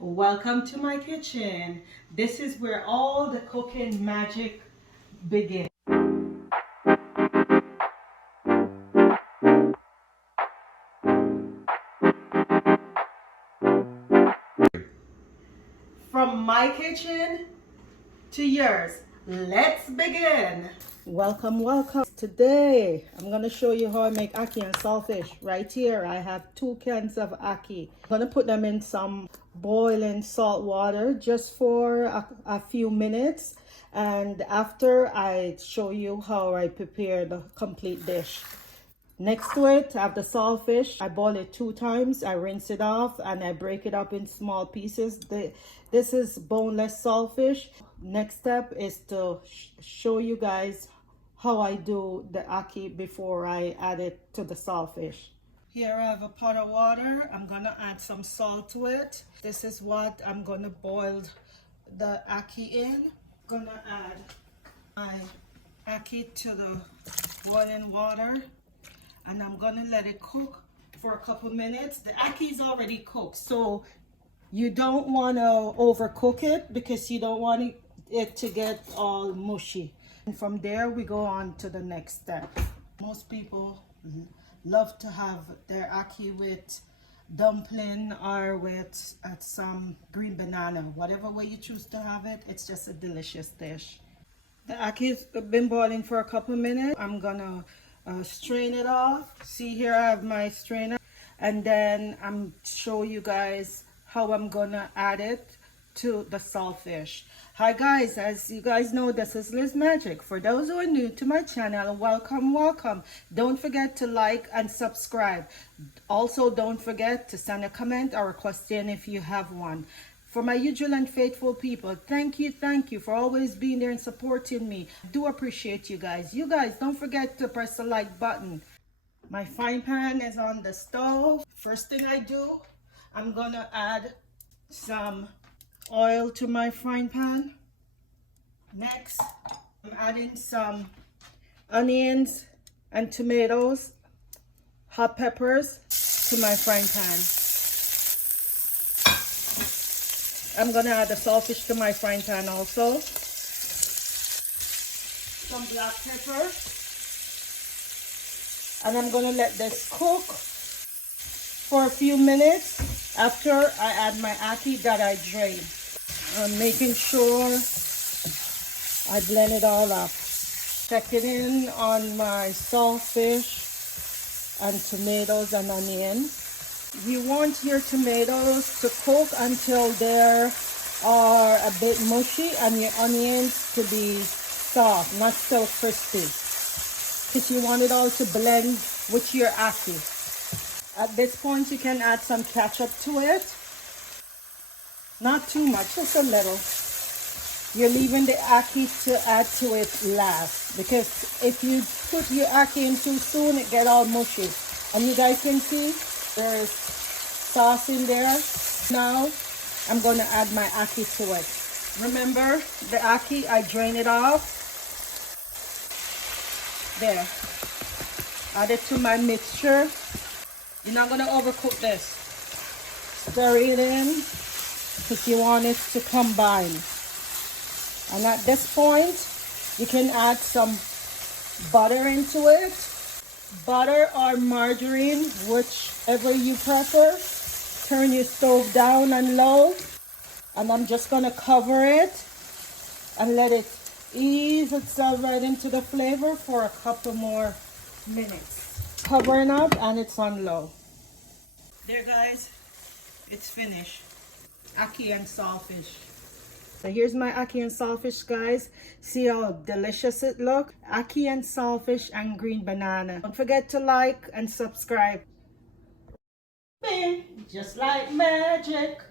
Welcome to my kitchen. This is where all the cooking magic begins. From my kitchen to yours, let's begin. Welcome. Today, I'm going to show you how I make ackee and saltfish. Right here, I have 2 cans of ackee. I'm going to put them in some boiling salt water just for a few minutes. And after, I show you how I prepare the complete dish. Next to it, I have the saltfish. I boil it 2 times. I rinse it off and I break it up in small pieces. This is boneless saltfish. Next step is to show you guys how I do the ackee before I add it to the saltfish. Here I have a pot of water. I'm gonna add some salt to it. This is what I'm gonna boil the ackee in. Gonna add my ackee to the boiling water. And I'm gonna let it cook for a couple minutes. The ackee is already cooked, so you don't want to overcook it because you don't want it to get all mushy. And from there, we go on to the next step. Most people love to have their ackee with dumpling or with some green banana. Whatever way you choose to have it, it's just a delicious dish. The ackee's been boiling for a couple minutes. I'm gonna strain it off. See, here I have my strainer, and then I'm show you guys how I'm gonna add it to the saltfish. Hi guys, as you guys know, this is Liz Magic. For those who are new to my channel, welcome. Don't forget to like and subscribe. Also, don't forget to send a comment or a question if you have one. For my usual and faithful people, thank you for always being there and supporting me. I do appreciate you guys. You guys, don't forget to press the like button. My frying pan is on the stove. First thing I do, I'm gonna add some oil to my frying pan. Next, I'm adding some onions and tomatoes, hot peppers to my frying pan. I'm gonna add the saltfish to my frying pan also. Some black pepper. And I'm gonna let this cook for a few minutes after I add my ackee that I drained. I'm making sure I blend it all up. Check it in on my saltfish and tomatoes and onion. You want your tomatoes to cook until they are a bit mushy and your onions to be soft, not so crispy. Because you want it all to blend with your ackee. At this point, you can add some ketchup to it. Not too much, just a little. You're leaving the ackee to add to it last. Because if you put your ackee in too soon, it gets all mushy. And you guys can see, there's sauce in there. Now I'm going to add my ackee to it. Remember the ackee, I drain it off. There. Add it to my mixture. You're not going to overcook this. Stir it in because you want it to combine. And at this point, you can add some butter into it. Butter or margarine, whichever you prefer. Turn your stove down and low, and I'm just gonna cover it and let it ease itself right into the flavor for a couple more minutes. Covering up, and it's on low. There guys, it's finished. Ackee and saltfish. So here's my ackee and saltfish, guys. See how delicious it looks? Ackee and saltfish and green banana. Don't forget to like and subscribe. Bing, just like magic.